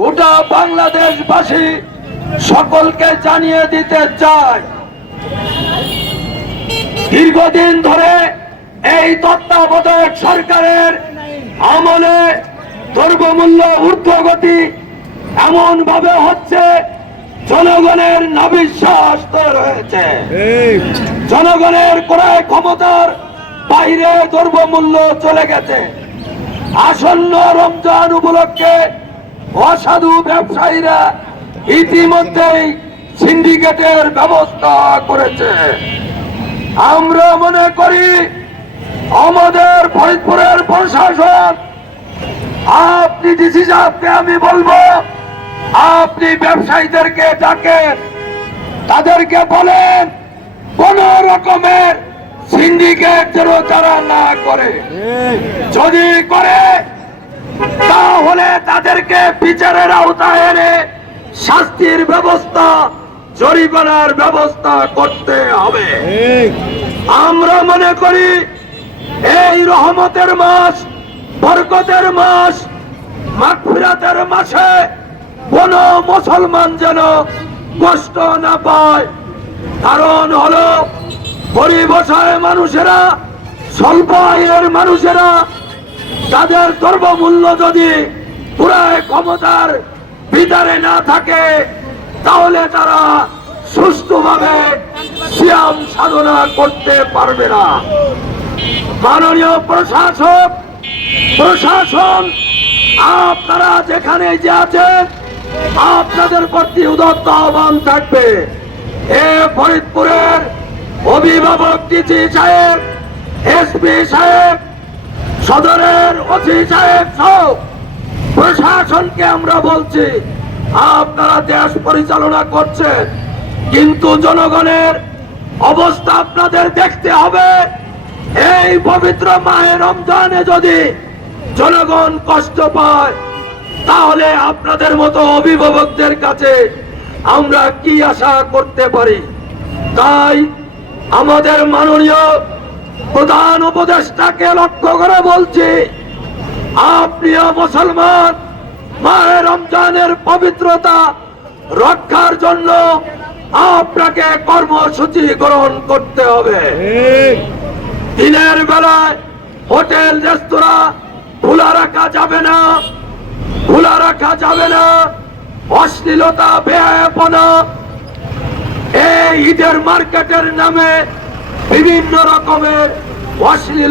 গোটা বাংলাদেশবাসী সকলকে জানিয়ে দিতে চাই। দীর্ঘদিন ধরে এই তত্ত্বাবধায়ক সরকারের আমলে দ্রব্যমূল্য ঊর্ধ্বগতি এমন ভাবে হচ্ছে জনগণের নাবিশ্বাস রয়েছে। জনগণের ক্রয় ক্ষমতার বাইরে দ্রব্যমূল্য চলে গেছে। আসন্ন রমজান উপলক্ষে অসাধু ব্যবসায়ীরা ইতিমধ্যেই সিন্ডিকেটের ব্যবস্থা করেছে। আমরা মনে করি আমাদের ফরিদপুরের প্রশাসন আপনি ডিসি সাহেবকে আমি বলব আপনি ব্যবসায়ীদেরকে ডাকেন তাদেরকে বলেন কোন রকমের সিন্ডিকেট যেন তারা না করে যদি করে তাহলে তাদেরকে বিচারের আওতায় এনে শাস্তির ব্যবস্থা জরিমানার ব্যবস্থা করতে হবে। আমরা মনে করি এই রহমতের মাস বরকতের মাস মাগফিরাতের মাসে কোন মুসলমান যেন কষ্ট না পায়। কারণ হলো গরিব মানুষেরা স্বল্প আয়ের মানুষেরা তাদের দ্রব্যমূল্য যদি পুরায় ক্ষমতার ভিতরে না থাকে, তাহলে তারা সুস্থভাবে সিয়াম সাধনা করতে পারবে না। মাননীয় প্রশাসক, প্রশাসন, আপনারা যেখানে যে আছেন, আপনাদের প্রতি উদত্ত আহ্বান থাকবে। এ ফরিদপুরের অভিভাবক ডিসি সাহেব, এসপি সাহেব সদরের ওসি সাহেব সহ প্রশাসনকে আমরা বলছি, আপনারা দেশ পরিচালনা করছেন, কিন্তু জনগণের অবস্থা আপনাদের দেখতে হবে। এই পবিত্র মায়ের রমজানে যদি জনগণ কষ্ট পায়, তাহলে আপনাদের মতো অভিভাবকদের কাছে আমরা কি আশা করতে পারি? তাই আমাদের মাননীয় প্রধান উপদেষ্টাকে লক্ষ্য করে বলছি আপনিও মুসলমান মায়ের রমজানের পবিত্রতা রক্ষার জন্য আপনাকে কর্মসূচি গ্রহণ করতে হবে। দিনের বেলায় হোটেল, রেস্তোরাঁ খোলা রাখা যাবে না, খোলা রাখা যাবে না, অশ্লীলতা বেয়াপনা এই ঈদের মার্কেটের নামে বিভিন্ন রকমের অশ্লীল